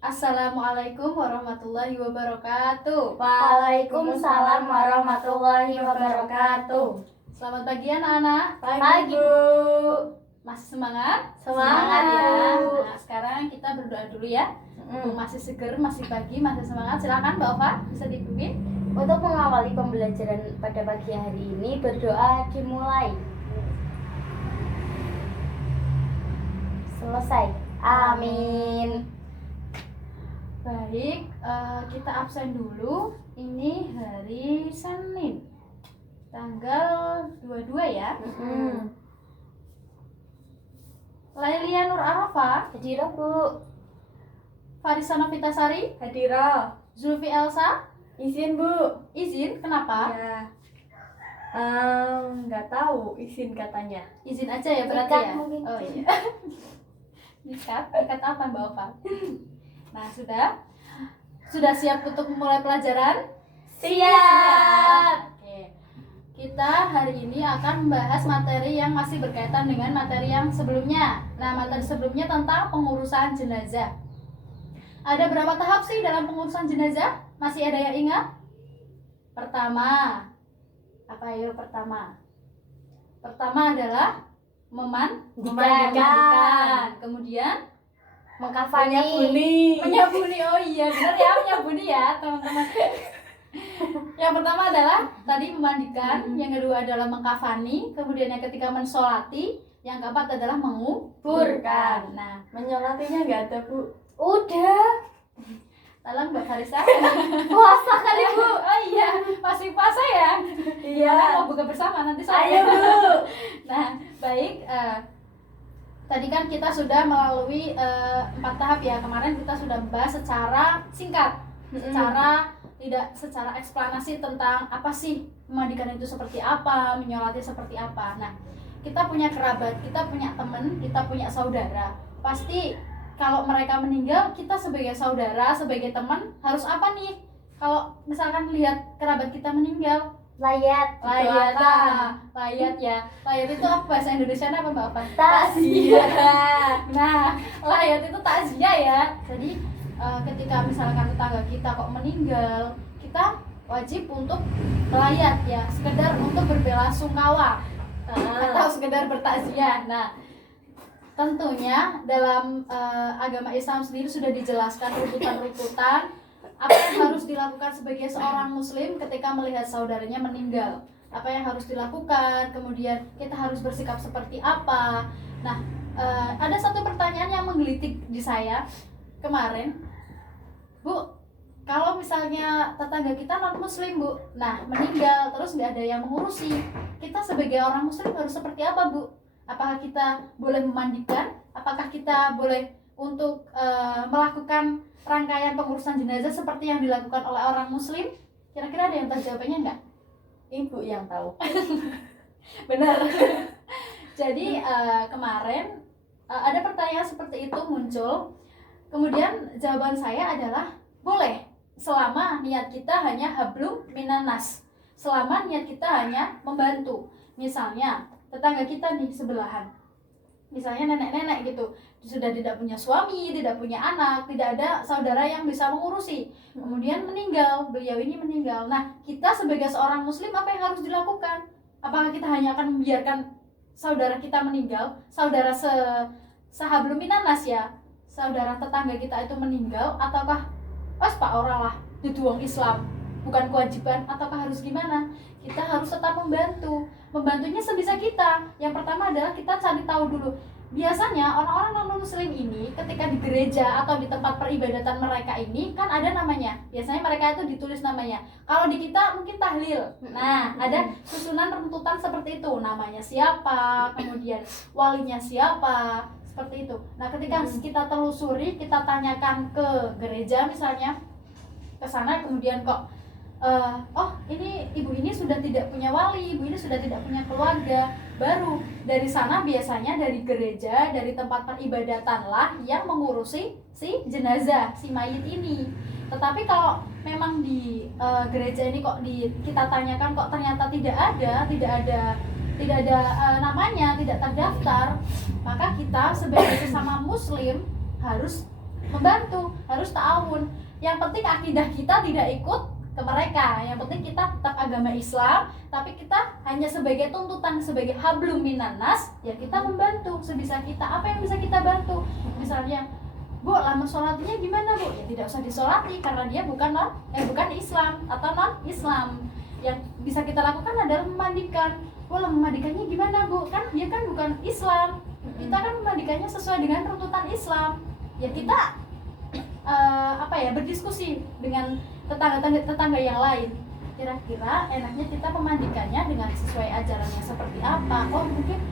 Assalamualaikum warahmatullahi wabarakatuh. Waalaikumsalam warahmatullahi wabarakatuh. Selamat pagi anak-anak. Pagi, Bu. Masih semangat? Semangat, ya. Bu. Nah, sekarang kita berdoa dulu ya. Masih seger, masih pagi, masih semangat. Silakan Mbak Ova, bisa dipimpin. Untuk mengawali pembelajaran pada pagi hari ini, berdoa dimulai. Selesai. Amin. Baik, kita absen dulu. Ini hari Senin, tanggal 22 ya. Lailia Nur Arafa, Hadirah, Bu. Farisa Novitasari, Hadirah. Zulfi Elsa. Izin, Bu. Izin, kenapa? Ya. Nggak tahu izin katanya. Izin aja ya berarti Nikat ya? mungkin. Oh iya. Nikat apa Mbak Ova? Nah, sudah siap untuk memulai pelajaran? Siap. Oke. Kita hari ini akan membahas materi yang masih berkaitan dengan materi yang sebelumnya. Nah, materi sebelumnya tentang pengurusan jenazah. Ada berapa tahap sih dalam pengurusan jenazah? Masih ada yang ingat? Pertama, apa yuk pertama? Pertama adalah memandikan. Kemudian Mengkafani. menyabuni. Oh iya, benar ya, menyabuni ya, teman-teman. Yang pertama adalah tadi memandikan, yang kedua adalah mengkafani, kemudian yang ketiga mensolati, yang keempat adalah menguburkan. Nah, Menyolatinya nggak ada, Bu. Udah. tolong Mbak Farisa. Puasa kali, Bu. Oh iya, masih puasa ya? Iya. Mau buka bersama nanti sore. Ayo, Bu. Nah, baik. Tadi kan kita sudah melalui 4 tahap ya. Kemarin kita sudah membahas secara singkat, tidak secara eksplanasi tentang apa sih memandikan itu seperti apa, menyolati seperti apa. Nah, kita punya kerabat, kita punya teman, kita punya saudara. Pasti kalau mereka meninggal, kita sebagai saudara, sebagai teman harus apa nih? Kalau misalkan lihat kerabat kita meninggal, Layat. layat ya. Layat itu apa bahasa Indonesia apa Mbak Apa? Takziah. Nah, layat itu takziah ya. Jadi ketika misalkan tetangga kita kok meninggal, kita wajib untuk melayat ya, sekedar untuk berbelasungkawa atau sekedar bertakziah. Nah, tentunya dalam agama Islam sendiri sudah dijelaskan rujukan-rujukan apa yang harus dilakukan sebagai seorang muslim ketika melihat saudaranya meninggal. Apa yang harus dilakukan, kemudian kita harus bersikap seperti apa. Nah, ada satu pertanyaan yang menggelitik di saya kemarin. Bu, kalau misalnya tetangga kita non muslim, Bu, nah meninggal terus nggak ada yang mengurusi, kita sebagai orang muslim harus seperti apa, Bu? Apakah kita boleh memandikan? Apakah kita boleh untuk melakukan rangkaian pengurusan jenazah seperti yang dilakukan oleh orang muslim? Kira-kira ada yang tahu jawabannya enggak? Ibu yang tahu. Benar. Jadi kemarin ada pertanyaan seperti itu muncul. Kemudian jawaban saya adalah boleh, selama niat kita hanya hablum minanas, selama niat kita hanya membantu. Misalnya tetangga kita nih sebelahan, misalnya nenek-nenek gitu, sudah tidak punya suami, tidak punya anak, tidak ada saudara yang bisa mengurusi, kemudian meninggal, beliau ini meninggal. Nah, kita sebagai seorang muslim apa yang harus dilakukan? Apakah kita hanya akan membiarkan saudara kita meninggal, saudara sahablum minanas ya, saudara tetangga kita itu meninggal, ataukah pas pak orang lah duduang Islam, bukan kewajiban, ataukah harus gimana? Kita harus tetap membantu. Membantunya sebisa kita. Yang pertama adalah kita cari tahu dulu. Biasanya orang-orang non-muslim ini ketika di gereja atau di tempat peribadatan mereka ini kan ada namanya. Biasanya mereka itu ditulis namanya. Kalau di kita mungkin tahlil. Nah, ada susunan runtutan seperti itu. Namanya siapa, kemudian walinya siapa, seperti itu. Nah, ketika kita telusuri, kita tanyakan ke gereja misalnya, ke sana kemudian kok oh ini ibu ini sudah tidak punya wali, ibu ini sudah tidak punya keluarga, baru dari sana biasanya dari gereja, dari tempat peribadatan lah yang mengurusi si jenazah, si mayit ini. Tetapi kalau memang di gereja ini kok kita tanyakan kok ternyata tidak ada namanya, tidak terdaftar, maka kita sebagai sesama muslim harus membantu, harus ta'awun. Yang penting akidah kita tidak ikut ke mereka, yang penting kita tetap agama Islam, tapi kita hanya sebagai tuntutan, sebagai hablum minan nas, ya kita membantu sebisa kita. Apa yang bisa kita bantu? Misalnya, Bu, lama sholatnya gimana, Bu? Ya tidak usah disolati karena dia bukan Islam atau non Islam. Yang bisa kita lakukan adalah memandikan. Bu, memandikannya gimana, Bu? Kan dia kan bukan Islam. Kita kan memandikannya sesuai dengan tuntutan Islam. Ya kita berdiskusi dengan tetangga yang lain. Kira-kira enaknya kita memandikannya dengan sesuai ajarannya seperti apa? Oh mungkin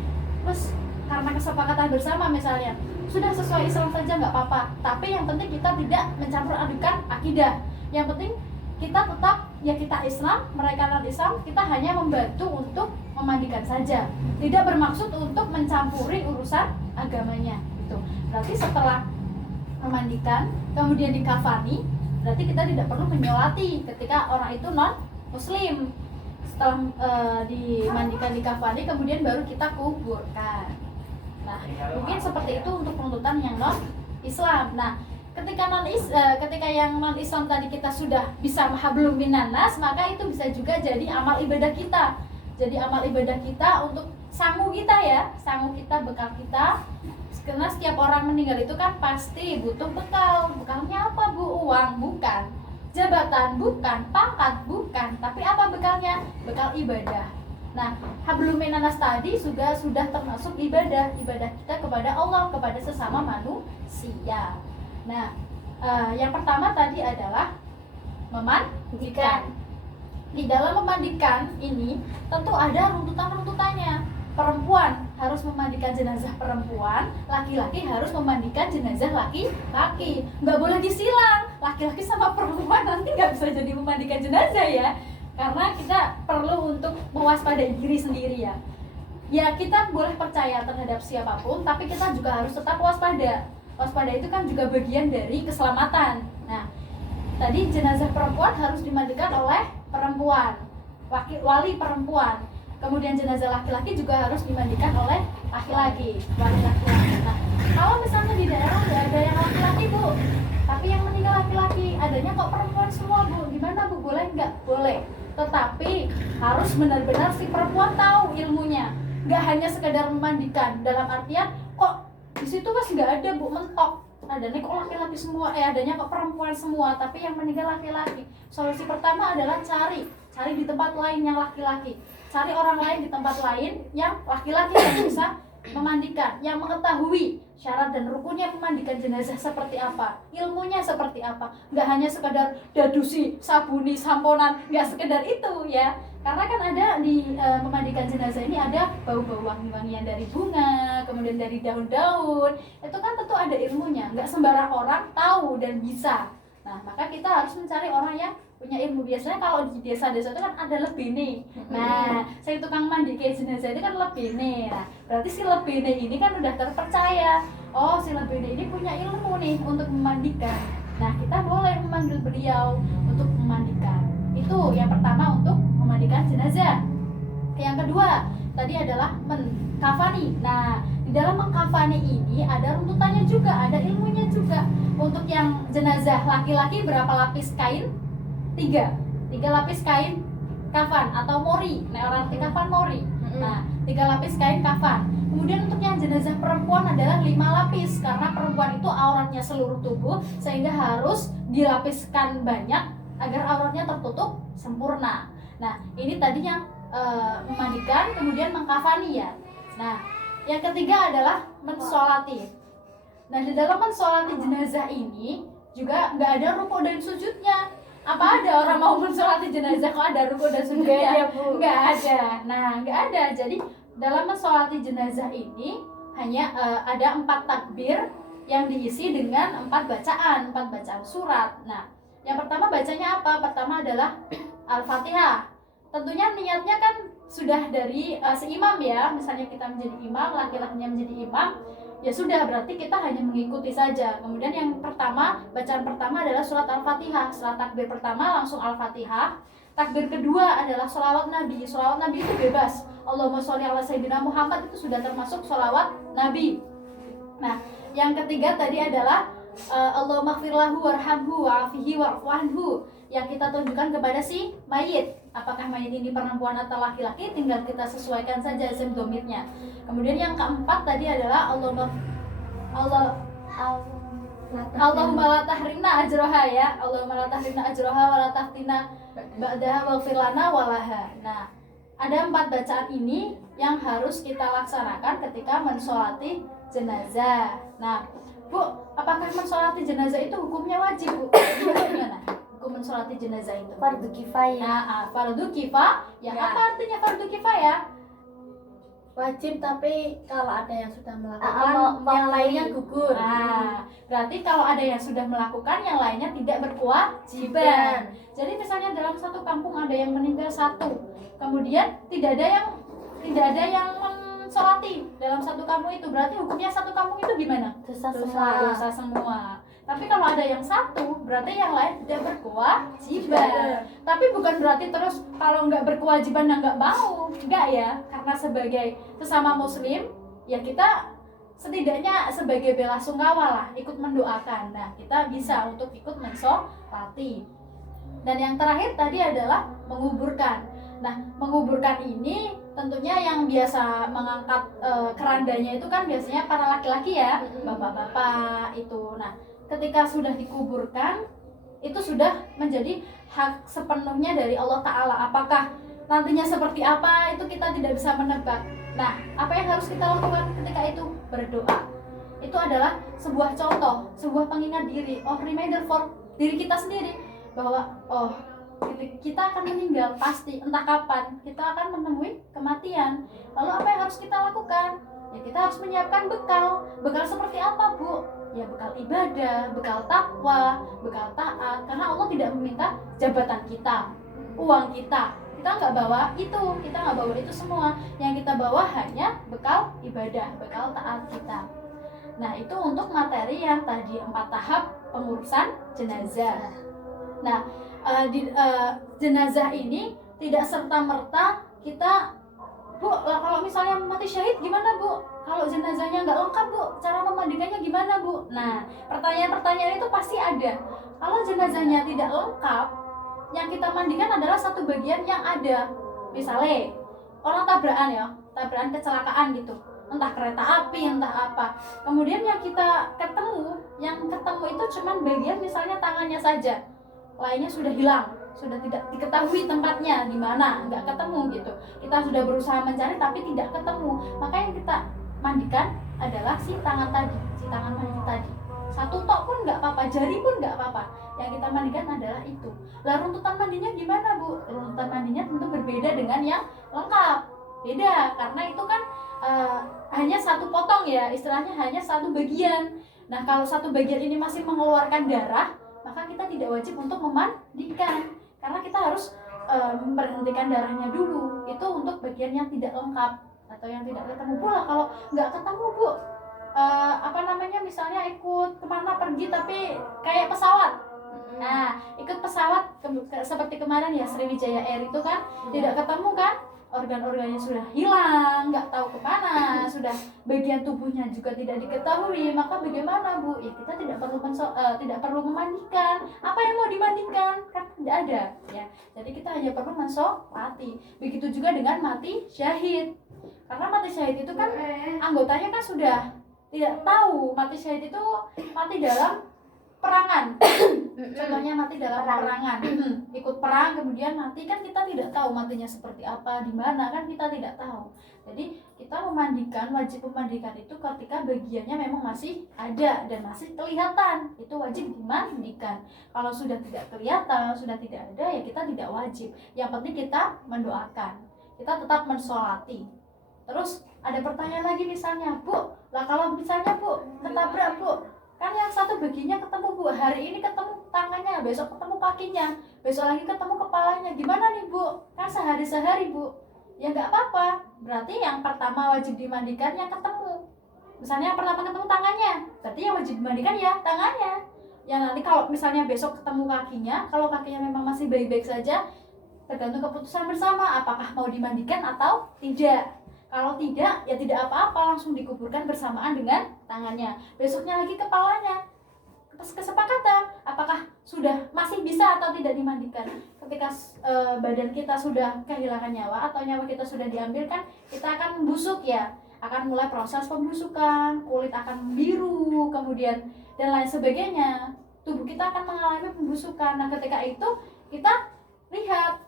terus karena kesepakatan bersama misalnya sudah sesuai Islam saja nggak apa-apa. Tapi yang penting kita tidak mencampur adukan akidah. Yang penting kita tetap ya kita Islam, mereka non Islam, kita hanya membantu untuk memandikan saja. Tidak bermaksud untuk mencampuri urusan agamanya. Gitu. Berarti setelah memandikan kemudian dikafani, berarti kita tidak perlu menyolati ketika orang itu non muslim. Setelah dimandikan, dikafani, kemudian baru kita kuburkan. Nah mungkin seperti itu untuk penuntutan yang non Islam. Nah ketika yang non Islam tadi kita sudah bisa hablum minan nas, maka itu bisa juga jadi amal ibadah kita. Jadi amal ibadah kita untuk sangu kita ya, sangu kita, bekal kita. Karena setiap orang meninggal itu kan pasti butuh bekal. Bekalnya apa, Bu? Uang? Bukan. Jabatan? Bukan. Pangkat? Bukan. Tapi apa bekalnya? Bekal ibadah. Nah, hablum minanas tadi sudah termasuk ibadah kita kepada Allah, kepada sesama manusia. Nah, yang pertama tadi adalah memandikan. Di dalam memandikan ini tentu ada runtutannya. Perempuan harus memandikan jenazah perempuan, laki-laki harus memandikan jenazah laki-laki. Nggak boleh disilang, laki-laki sama perempuan nanti nggak bisa jadi memandikan jenazah ya. Karena kita perlu untuk mewaspadai diri sendiri ya. Ya kita boleh percaya terhadap siapapun, tapi kita juga harus tetap waspada. Waspada itu kan juga bagian dari keselamatan. Nah, tadi jenazah perempuan harus dimandikan oleh perempuan, wali perempuan. Kemudian jenazah laki-laki juga harus dimandikan oleh laki-laki, wali laki-laki. Nah, kalau misalnya di daerah nggak ada yang laki-laki, Bu, tapi yang meninggal laki-laki, adanya kok perempuan semua, Bu. Gimana, Bu? Boleh nggak? Boleh. Tetapi harus benar-benar si perempuan tahu ilmunya. Nggak hanya sekedar memandikan, dalam artian kok di situ mas nggak ada, Bu, mentok. Adanya kok laki-laki semua, adanya kok perempuan semua, tapi yang meninggal laki-laki. Solusi pertama adalah cari di tempat lain yang laki-laki. Cari orang lain di tempat lain yang laki-laki yang bisa memandikan, yang mengetahui syarat dan rukunnya memandikan jenazah seperti apa, ilmunya seperti apa. Nggak hanya sekedar dadusi, sabuni, samponan, nggak sekedar itu ya. Karena kan ada di memandikan jenazah ini ada bau-bau wangi-wangian dari bunga, kemudian dari daun-daun. Itu kan tentu ada ilmunya, nggak sembarang orang tahu dan bisa. Nah, maka kita harus mencari orang yang punya ilmu. Biasanya kalau di desa-desa itu kan ada lebene. Nah, saya tukang mandi kayak jenazah itu kan lebene. Nah, berarti si lebene ini kan udah terpercaya. Oh, si lebene ini punya ilmu nih untuk memandikan. Nah, kita boleh memanggil beliau untuk memandikan. Itu yang pertama untuk memandikan jenazah. Yang kedua, tadi adalah mengkafani. Nah, di dalam mengkafani ini ada runtutannya juga, ada ilmunya juga. Untuk yang jenazah laki-laki berapa lapis kain? 3 lapis kain kafan atau mori. Nah, orang arti kafan mori. Nah, 3 lapis kain kafan. Kemudian untuk yang jenazah perempuan adalah 5 lapis karena perempuan itu auratnya seluruh tubuh sehingga harus dilapiskan banyak agar auratnya tertutup sempurna. Nah, ini tadi yang memandikan, kemudian mengkafani ya. Nah, yang ketiga adalah mensolati. Nah, di dalam mensolati jenazah ini juga nggak ada ruku dan sujudnya. Apa ada orang mau mensolati jenazah kok ada ruku dan sujudnya? Nggak ada. Nah, nggak ada. Jadi dalam mensolati jenazah ini hanya ada 4 takbir yang diisi dengan 4 bacaan surat. Nah, yang pertama bacanya apa? Pertama adalah Al-Fatihah. Tentunya niatnya kan sudah dari seimam ya. Misalnya kita menjadi imam, laki-lakinya menjadi imam, ya sudah berarti kita hanya mengikuti saja. Kemudian yang pertama, bacaan pertama adalah surat Al-Fatihah. Setelah takbir pertama langsung Al-Fatihah. Takbir kedua adalah sholawat Nabi. Sholawat Nabi itu bebas. Allahumma sholli ala sayyidina Muhammad itu sudah termasuk sholawat Nabi. Nah, Yang ketiga tadi adalah Allahumma ighfir lahu warhamhu wa'afihi wa'fu anhu, yang kita tunjukkan kepada si mayit. Apakah mayit ini perempuan atau laki-laki, tinggal kita sesuaikan saja isim domirnya. Kemudian yang keempat tadi adalah Allahumma la tahrimna ajroha, ya. Allahumma la tahrimna ajroha wa la taftina ba'daha waghfir lana walaha. Nah, ada 4 bacaan ini yang harus kita laksanakan ketika mensolati jenazah. Nah, Bu, apakah mensolati jenazah itu hukumnya wajib, Bu? Gimana? Hukum mensolati jenazah itu? Fardu kifayah. Nah, fardu kifayah. Ya. Apa artinya fardu kifayah? Wajib, tapi kalau ada yang sudah melakukan, mau yang lainnya gugur. Nah, berarti kalau ada yang sudah melakukan, yang lainnya tidak berkewajiban. Jadi misalnya dalam satu kampung ada yang meninggal 1, kemudian tidak ada yang mensolati dalam satu kampung itu, berarti hukumnya satu kampung itu gimana? Dosa Dosa. semua. Dosa semua. Tapi kalau ada yang 1, berarti yang lain tidak berkewajiban. Tapi bukan berarti terus kalau nggak berkewajiban dan nggak mau, nggak ya. Karena sebagai sesama muslim, ya kita setidaknya sebagai belasungkawa lah, ikut mendoakan. Nah, kita bisa untuk ikut mensolati. Dan yang terakhir tadi adalah menguburkan. Nah, menguburkan ini tentunya yang biasa mengangkat kerandanya itu kan biasanya para laki-laki ya, bapak-bapak itu. Nah, ketika sudah dikuburkan, itu sudah menjadi hak sepenuhnya dari Allah Ta'ala. Apakah nantinya seperti apa, itu kita tidak bisa menebak. Nah, apa yang harus kita lakukan ketika itu? Berdoa. Itu adalah sebuah contoh, sebuah pengingat diri, reminder for diri kita sendiri, bahwa kita akan meninggal, pasti, entah kapan kita akan menemui kematian. Lalu apa yang harus kita lakukan? Ya, kita harus menyiapkan bekal. Bekal seperti apa, Bu? Ya, bekal ibadah, bekal takwa, bekal taat. Karena Allah tidak meminta jabatan kita, uang kita. Kita nggak bawa itu semua. Yang kita bawa hanya bekal ibadah, bekal taat kita. Nah, itu untuk materi yang tadi 4 tahap pengurusan jenazah. Nah, jenazah ini tidak serta-merta kita, Bu, kalau misalnya mati syahid gimana, Bu? Kalau jenazahnya nggak lengkap, Bu, cara memandikannya gimana, Bu? Nah, pertanyaan-pertanyaan itu pasti ada. Kalau jenazahnya tidak lengkap, yang kita mandikan adalah satu bagian yang ada. Misalnya, orang tabrakan kecelakaan gitu, entah kereta api, entah apa. Kemudian yang ketemu itu cuman bagian misalnya tangannya saja. Lainnya sudah hilang, sudah tidak diketahui tempatnya di mana, nggak ketemu gitu. Kita sudah berusaha mencari tapi tidak ketemu. Maka yang kita mandikan adalah si tangan mandi tadi. Satu tok pun nggak apa-apa, jari pun nggak apa-apa. Yang kita mandikan adalah itu. Lah, runtutan mandinya gimana, Bu? Runtutan mandinya tentu berbeda dengan yang lengkap. Beda, karena itu kan hanya satu potong ya, istilahnya hanya satu bagian. Nah, kalau satu bagian ini masih mengeluarkan darah, maka kita tidak wajib untuk memandikan, karena kita harus memberhentikan darahnya dulu. Itu untuk bagian yang tidak lengkap atau yang tidak ketemu. Pula kalau nggak ketemu, Bu, misalnya ikut kemana pergi tapi kayak pesawat. Nah, ikut pesawat seperti kemarin ya, Sriwijaya Air itu kan tidak ketemu kan, organ-organnya sudah hilang, nggak tahu kemana, sudah bagian tubuhnya juga tidak diketahui. Maka bagaimana, Bu? Ya kita tidak perlu memandikan. Apa yang mau dimandikan? Kan tidak ada ya. Jadi kita hanya perlu mensolati. Begitu juga dengan mati syahid. Karena mati syahid itu kan anggotanya kan sudah tidak tahu. Mati syahid itu mati dalam perangan. Contohnya mati dalam perangan. Ikut perang kemudian mati, kan kita tidak tahu matinya seperti apa, di mana, kan kita tidak tahu. Jadi kita wajib memandikan itu ketika bagiannya memang masih ada dan masih kelihatan, itu wajib dimandikan. Kalau sudah tidak kelihatan, sudah tidak ada, ya kita tidak wajib. Yang penting kita mendoakan, kita tetap mensolati. Terus ada pertanyaan lagi misalnya, Bu, lah kalau misalnya Bu ketabrak, Bu, kan yang satu bagiannya ketemu, Bu, hari ini ketemu tangannya, besok ketemu kakinya, besok lagi ketemu kepalanya, gimana nih, Bu? Kan sehari-sehari, Bu. Ya nggak apa-apa, berarti yang pertama wajib dimandikan yang ketemu. Misalnya yang pertama ketemu tangannya, berarti yang wajib dimandikan ya tangannya. Yang nanti kalau misalnya besok ketemu kakinya, kalau kakinya memang masih baik-baik saja, tergantung keputusan bersama apakah mau dimandikan atau tidak. Kalau tidak, ya tidak apa-apa, langsung dikuburkan bersamaan dengan tangannya. Besoknya lagi kepalanya. Kesepakatan apakah sudah masih bisa atau tidak dimandikan. Ketika badan kita sudah kehilangan nyawa atau nyawa kita sudah diambil kan, kita akan membusuk ya, akan mulai proses pembusukan, kulit akan membiru, kemudian dan lain sebagainya. Tubuh kita akan mengalami pembusukan. Nah, ketika itu kita lihat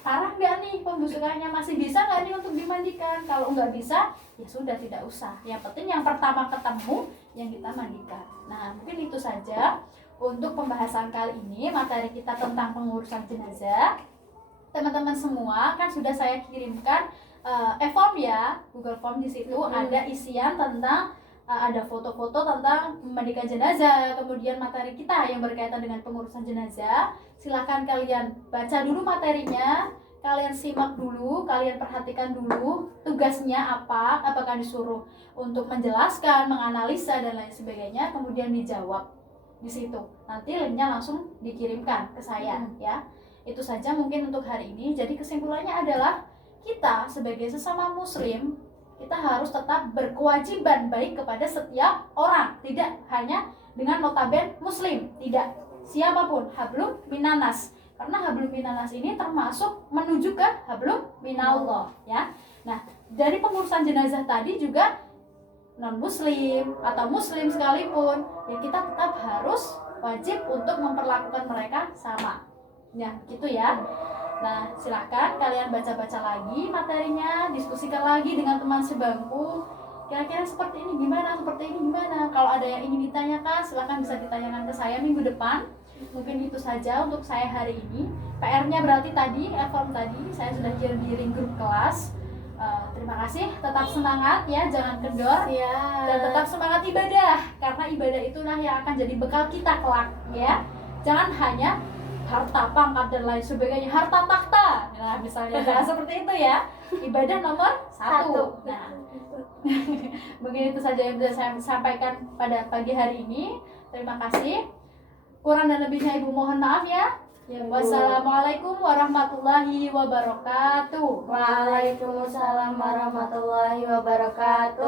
parah nggak nih pembusukannya, masih bisa nggak nih untuk dimandikan. Kalau nggak bisa, ya sudah tidak usah. Yang penting yang pertama ketemu yang kita mandikan. Nah, mungkin itu saja untuk pembahasan kali ini, materi kita tentang pengurusan jenazah. Teman-teman semua kan sudah saya kirimkan e-form ya, Google Form. Di situ ada isian tentang ada foto-foto tentang memandikan jenazah, kemudian materi kita yang berkaitan dengan pengurusan jenazah. Silahkan kalian baca dulu materinya, kalian simak dulu, kalian perhatikan dulu tugasnya apa, apakah disuruh untuk menjelaskan, menganalisa dan lain sebagainya, kemudian dijawab di situ. Nanti linknya langsung dikirimkan ke saya ya. Itu saja mungkin untuk hari ini. Jadi kesimpulannya adalah kita sebagai sesama muslim, kita harus tetap berkewajiban baik kepada setiap orang, tidak hanya dengan notaben muslim, tidak, siapapun, hablum minanas. Karena hablum minanas ini termasuk menuju ke hablum minallah ya. Nah, dari pengurusan jenazah tadi juga non muslim atau muslim sekalipun, ya kita tetap harus wajib untuk memperlakukan mereka sama. Ya, gitu ya. Nah, silahkan kalian baca-baca lagi materinya, diskusikan lagi dengan teman sebangku. Kira-kira seperti ini gimana, seperti ini gimana. Kalau ada yang ingin ditanyakan, silahkan bisa ditanyakan ke saya minggu depan. Mungkin itu saja untuk saya hari ini. PR-nya berarti tadi, e-form tadi, saya sudah kirim di link grup kelas. Terima kasih, tetap semangat ya, jangan kendor. Dan tetap semangat ibadah, karena ibadah itulah yang akan jadi bekal kita kelak ya. Jangan hanya harta, pangkat dan lain sebagainya, harta takhta, nah misalnya jangan seperti itu ya. Ibadah nomor 1. Nah, mungkin itu saja yang bisa saya sampaikan pada pagi hari ini. Terima kasih. Kurang dan lebihnya Ibu mohon maaf ya. Wassalamualaikum warahmatullahi wabarakatuh. Waalaikumsalam warahmatullahi wabarakatuh.